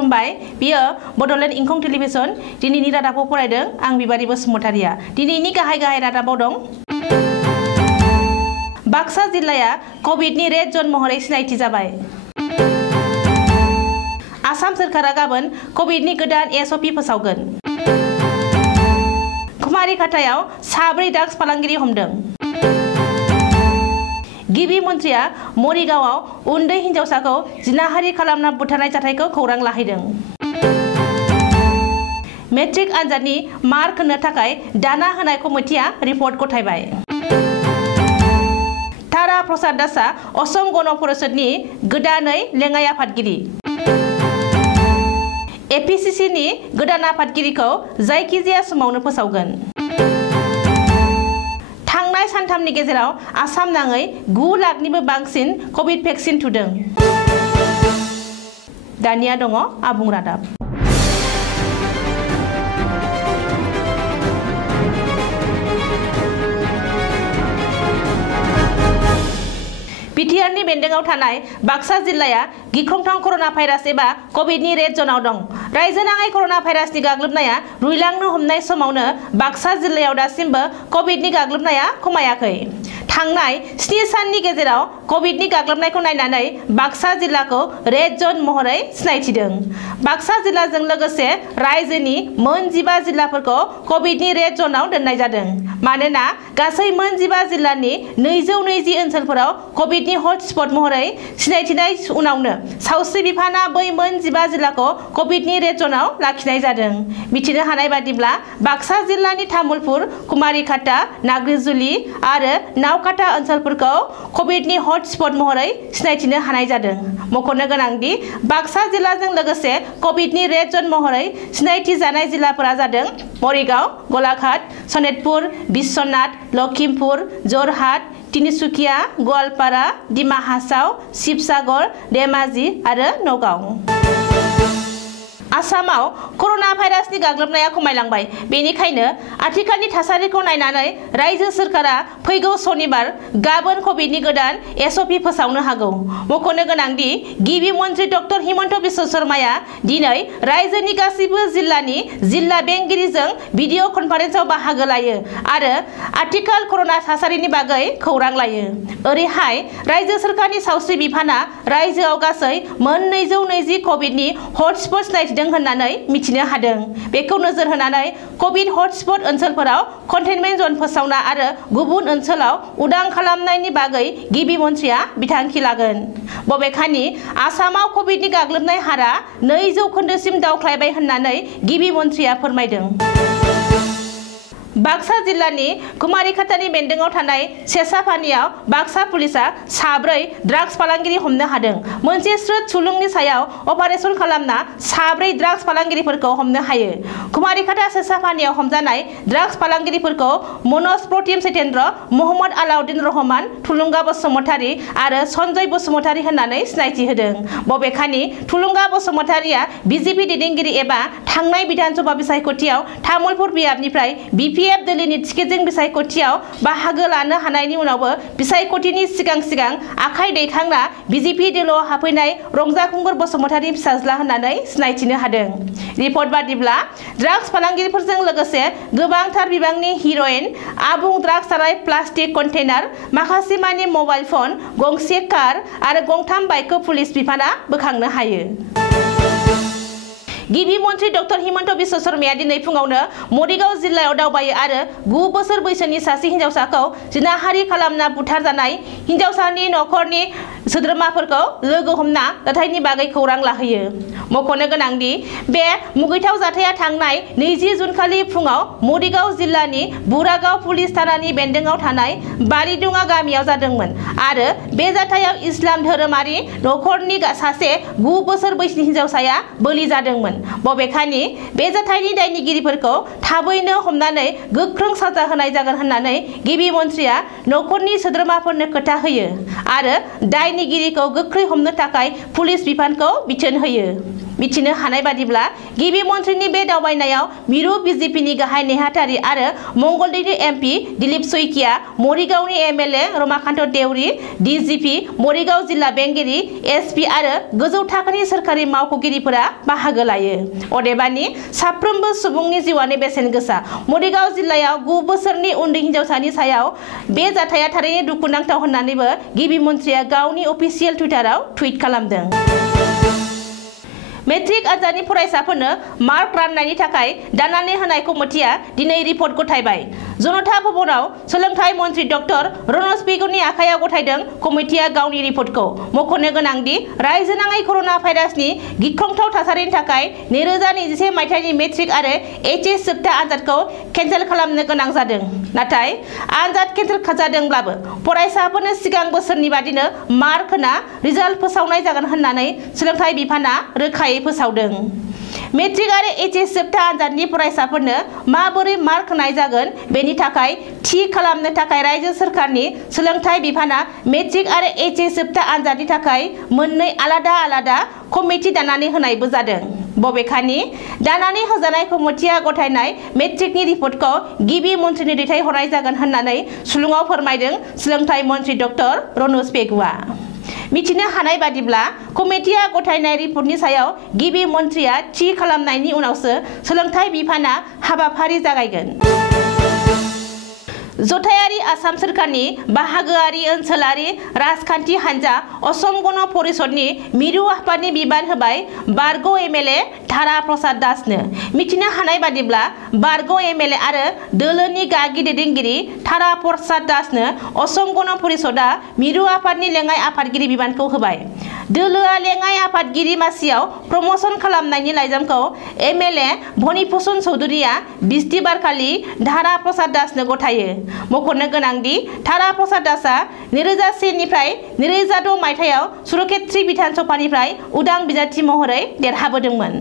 खुलुमबाय बियो बडलेण्ड इंखं टेलिभिजन दिनैनि रादाबखौ फरायदों आं बिबारि बसुमतारिया दिनैनि गाहाय रादाबाव दं बाक्सा जिल्लाया कोविडनि रेड जोन महरै सिनायथि जाबाय आसाम सोरखारा गाबोन कोविडनि गोदान एसअपि फोसावगोन कुमारिघाटायाव 4 ड्राग्स फालांगिरि हमदों गिबि मन्थ्रिया मरिगावआव उन्दै हिन्जावसाखौ जिनाहारि खालामना बुथारनाय जाथायखौ खौरां लाहैदों मेट्रिक आनजादनि मार्क होनो थाखाय दाना होनाय कमिटिया रिपर्ट गथायबाय तारा प्रसाद दासआ असम गण परिषदनि गोदानै लेङाइ आफादगिरि एपिसिसिनि गोदान आफादगिरिखौ जायखिजाया समावनो फोसावगोन थांनाय सानथामनि गेजेराव आसाम नाङै 9 लाखनिबो बांसिन कोविड भेक्सिन थुदों दानिया दङ आबुं रादाब बिटिआरनि बेन्दोंआव थानाय बाक्सा जिल्लाया गिख्रंथाव करोना भाइरास एबा कोविडनि रेड जोनाव दं रायजोनाङै करोना भाइरासनि गाग्लोबनाया रुइलांनो हमनाय समावनो बाक्सा जिल्लायाव दासिमबो कोविडनि गाग्लोबनाया खमायाखै थांनाय 7 साननि गेजेराव कोविडनि गाग्लोबनायखौ नायनानै बाक्सा जिल्लाखौ रेड जोन महरै सिनायथिदों बाक्सा जिल्लाजों लोगोसे रायजोनि मोन 15 जिल्लाफोरखौ कोविडनि रेड जोनाव दोननाय जादों मानोना गासै मोन 15 जिल्लानि 220 ओनसोलफोराव कोविडनि हटस्पट महरै सिनायथिनाय उनावनो सावस्रि बिफाना बै मोन 15 जिल्लाखौ कोविडनि रेड जोनाव लाखिनाय जादों मिथिनो हानाय बादिब्ला बाक्सा जिल्लानि तामुलपुर कुमारिघाटा नाग्रिजुलि आरो नावकाटा ओनसोलफोरखौ कोविडनि हटस्पट महरै सिनायथिनो हानाय जादों मख'नो गोनांदि बाक्सा जिल्लाजों लोगोसे कोविडनि रेड जोन महरै सिनायथि जानाय जिल्लाफोरा जादों मरिगाव गलाघाट सनितपुर बिश्वनाथ लखिमपुर जरहाट तिनिसुकिया गवालपारा डिमा हासाव शिबसागर धेमाजि आरो नगाव आसामाव करोना भाइरासनि गाग्लोबनाया खमायलांबाय बेनिखायनो आथिखालनि थासारिखौ नायनानै रायजो सोरखारा फैगौ सनिबार गाबोन कोविडनि गोदान एसअपि फोसावनो हागौ मख'नो गोनांदि गिबि मन्थ्रि डक्टर हिमन्त बिश्व शर्माया दिनै रायजोनि गासैबो जिल्लानि जिल्ला बेंगिरिजों भिडिअ कनफारेन्सआव बाहागो लायो आरो आथिखाल करोना थासारिनि बागै खौरां लायो ओरैहाय रायजो सोरखारनि सावस्रि बिफाना रायजोआव गासै मोन 220 कोविडनि हटस्पट सिनायथिदों होननानै मिथिनो हादों बेखौ नोजोर होनानै कोविड हटस्पट ओनसोलफोराव कन्टेनमेन्ट जोन फोसावना आरो गुबुन ओनसोलाव उदां खालामनायनि बागै गिबि मन्थ्रिया बिथांखि लागोन बबेखानि आसामाव कोविडनि गाग्लोबनाय हारा 2% दावख्लायबाय होननानै गिबि मन्थ्रिया फोरमायदों बाक्सा जिल्लानि कुमारिघाटानि बेन्दोंआव थानाय सेसापानियाव बाक्सा पुलिसा 4 ड्राग्स फालांगिरि हमनो हादों मोनसे स्रोत सुलुंनि सायाव अपारेशन खालामना 4 ड्राग्स फालांगिरिफोरखौ हमनो हायो कुमारिघाटा सेसापानियाव हमजानाय ड्राग्स फालांगिरिफोरखौ मनज प्रतिम सैतेन्द्र मोहम्मद आलाउद्दिन रहमान थुलुंगा बसुमतारी आरो सन्जय बसुमतारी होननानै सिनायथि होदों बबेखानि थुलुंगा बसुमतारीया बिजेपि दैदेनगिरि एबा थांनाय विधानसभा बिसायख'थियाव तामुलपुर बियाबनिफ्राय बिपिएफ दिल्लीनि टिकेटजों बिसायख'थियाव बाहागो लानो हानायनि उनावबो बिसायख'थिनि सिगां आखाइ दैखांना बिजेपि दोलोआव हाबफैनाय रंजाखुंगुर बसुमतारी फिसाज्ला होननानै सिनायथिनो हादों रिपर्ट बादिब्ला ड्राग्स फालांगिरिफोरजों लोगोसे गोबांथार बिबांनि हिर'इन आबुं ड्राग्स थानाय प्लास्टिक कन्टेनार माखासे मानि मबाइल फन गंसे कार आरो गंथाम बाइकखौ पुलिस बिफाना बोखांनो हायो गिबि मन्थ्रि डक्टर हिमन्त बिश्व शर्माया दिनै फुङावनो मरिगाव जिल्लायाव दावबायो आरो 9 बोसोर बैसोनि सासे हिन्जावसाखौ जिनाहारि खालामना बुथारजानाय हिन्जावसानि नखरनि सोद्रोमाफोरखौ लोगो हमना जाथायनि बागै खौरां लाहैयो मख'नो गोनांदि बे मुगैथाव जाथाया थांनाय 20 जुनखालि फुङाव मरिगाव जिल्लानि बुरागाव पुलिस थानानि बेन्दोंआव थानाय बारिडुङा गामियाव जादोंमोन आरो बे जाथायाव इस्लाम धोरोमारि नखरनि सासे 9 बोसोर बैसोनि हिन्जावसाया बोलि जादोंमोन बबेखानि बे जाथायनि दायनिगिरिफोरखौ थाबैनो हमनानै गोख्रों साजा होनाय जागोन होननानै गिबि मन्थ्रिया नखरनि सोद्रोमाफोरनो खोथा होयो आरो दायनिगिरिखौ गोख्रै हमनो थाखाय पुलिस बिफानखौ बिथोन होयो मिथिनो हानाय बादिब्ला गिबि मन्थ्रिनि बे दावबायनायाव मिरु बिजेपिनि गाहाय नेहाथारि आरो मंगलदैनि एमपि दिलीप शइकिया, मरिगावनि एमएलए रमाकान्त देउरि, डिजिपि, मरिगाव जिल्ला बेंगिरि, एसपि आरो गोजौ थाखोनि सोरखारि मावख'गिरिफोरा बाहागो लायो। अदेबानि साफ्रोमबो सुबुंनि जिउआनो बेसेन गोसा। मरिगाव जिल्लायाव 9 बोसोरनि उन्दै हिनजावसानि सायाव बे जाथाया थारैनो दुखुनांथाव होननानैबो गिबि मन्थ्रिया गावनि अफिसियेल टुइटाराव टुइट खालामदों। मेट्रिक आनजादनि फरायसाफोरनो मार्क राननायनि थाखाय दानानै होनाय कमिटिया दिनै रिपर्ट गथायबाय। जनता भवनाव सोलोंथाइ मन्थ्रि डक्टर रनज पेगुनि आखायाव गथायदों कमिटिया गावनि रिपर्टखौ। मख'नो गोनांदि रायजोनाङै कर'ना भाइरासनि गिख्रंथाव थासारिनि थाखाय 2021 मायथाइनि मेट्रिक आरो एचएस जोबथा आनजादखौ केन्सेल खालामनो गोनां जादों। नाथाय आनजाद केन्सेल जादोंब्लाबो फरायसाफोरनो सिगां बोसोरनि बादिनो मार्क होना रिजाल्ट फोसावनाय जागोन होननानै सोलोंथाइ बिफाना रोखायै फोसावदों। मेट्रिक आरो एचएस जोबथा आनजादनि फरायसाफोरनो माबोरै मार्क होनाय जागोन बेनि थाखाय थि खालामनो थाखाय रायजो सोरखारनि सोलोंथाइ बिफाना मेट्रिक आरो एचएस जोबथा आनजादनि थाखाय मोननै आलादा आलादा कमिटि दानानै होनायबो जादों। बबेखानि दानानै होजानाय कमिटिया गथायनाय मेट्रिकनि रिपर्टखौ गिबि मन्थ्रिनो दैथायहरनाय जागोन होननानै सुलुङाव फोरमायदों सोलोंथाइ मन्थ्रि डक्टर रनज पेगुआ। मिथिनो हानाय बादिब्ला कमिटिया गथायनाय रिपर्टनि सायाव गिबि मन्थ्रिया थि खालामनायनि उनावसो सोलोंथाइ बिफाना हाबाफारि जागायगोन। जथायारि आसाम सोरखारनि बाहागोआरि ओनसोलारि राजखान्थि हान्जा असम गण परिषदनि मिरु आफादनि बिबान होबाय बारग' एमएलए धारा प्रसाद दासनो। मिथिनो हानाय बादिब्ला बारग' एमएलए आरो दोलोनि गागि दैदेनगिरि धारा प्रसाद दासनो असम गण परिषदआ मिरु आफादनि लेङाइ आफादगिरि बिबानखौ होबाय। दोलोआ लेङाइ आफादगिरि मासियाव प्रमसन खालामनायनि लाइजामखौ एमएलए भनिभूषण चौधुरीया बिस्तिबारखालि धारा प्रसाद दासनो गथायो। मख'नो गोनांदि धारा प्रसाद दासआ 2001 निफ्राय 2006 मायथाइयाव सुरक्षेत्री बिधान सभानिफ्राय उदां बिजाथि महरै देरहाबोदोंमोन।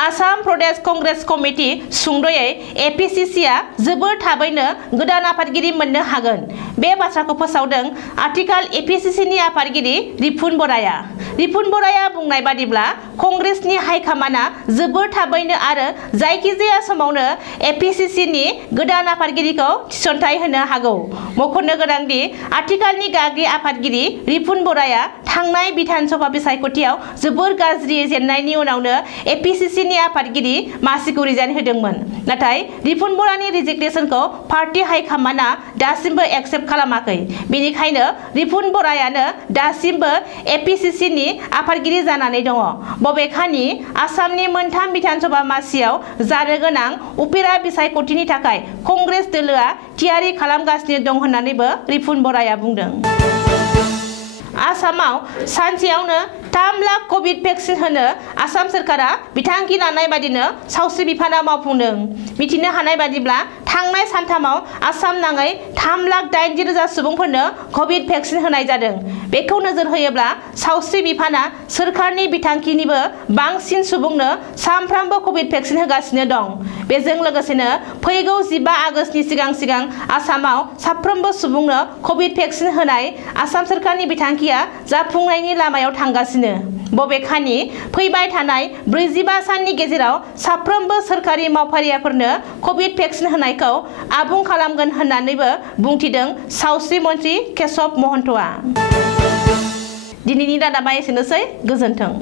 आसाम प्रदेश कंग्रेस कमिटि सुंद'यै एपिसिसिआ जोबोर थाबैनो गोदान आफादगिरि मोननो हागोन। बे बाथ्राखौ फोसावदों आथिखाल एपिसिसिनि आफादगिरि रिपुन बराया। रिपुन बराया बुंनाय बादिब्ला कंग्रेसनि हाइकमान्डआ जोबोर थाबैनो आरो जायखिजाया समावनो एपिसिसिनि गोदान आफादगिरिखौ थिसनथाइ होनो हागौ। मख'नो गोनांदि आथिखालनि गागि आफादगिरि रिपुन बराया थांनाय बिधान सभा बिसायख'थियाव जोबोर गाज्रियै जेननायनि उनावनो एपिसिसिनि आफादगिरि मासिखौ रिजाइन होदोंमोन। नाथाय रिपुन बरानि रिजिगनेसनखौ पार्टी हाइकमान्डआ दासिमबो एक्सेप्ट खालामाखै। बेनिखायनो रिपुन बरायानो दासिमबो एपिसिसिनि आफादगिरि जानानै दङ। बबेखानि आसामनि मोनथाम बिधान सभा मासियाव जानो गोनां उफेरा बिसायख'थिनि थाखाय कंग्रेस दोलोआ थियारि खालामगासिनो दं होननानैबो रिपुन बराया बुंदों। आसामाव सानसेयावनो 3 लाख कभिड भेक्सिन होनो आसाम सोरखारा बिथांखि लानाय बादिनो सावस्रि बिफाना मावफुंदों। मिथिनो हानाय बादिब्ला थांनाय सानथामाव आसाम नाङै 3,80,000 सुबुंफोरनो कभिड भेक्सिन होनाय जादों। बेखौ नोजोर होयोब्ला सावस्रि बिफाना सोरखारनि बिथांखिनिबो बांसिन सुबुंनो सानफ्रामबो कभिड भेक्सिन होगासिनो दं। बेजों लोगोसेनो फैगौ 15 आगस्तनि सिगां आसामाव साफ्रोमबो सुबुंनो कभिड भेक्सिन होनाय आसाम सोरखारनि बिथांखिया जाफुंनायनि लामायाव थांगासिनो। बबेखानि फैबाय थानाय 45 साननि गेजेराव साफ्रोमबो सोरखारि मावफारियाफोरनो कभिड भेक्सिन होनायखौ आबुं खालामगोन होननानैबो बुंथिदों सावस्रि मन्थ्रि केशव महन्तआ। दिनैनि रादाबा एसेनोसै। गोजोन्थों।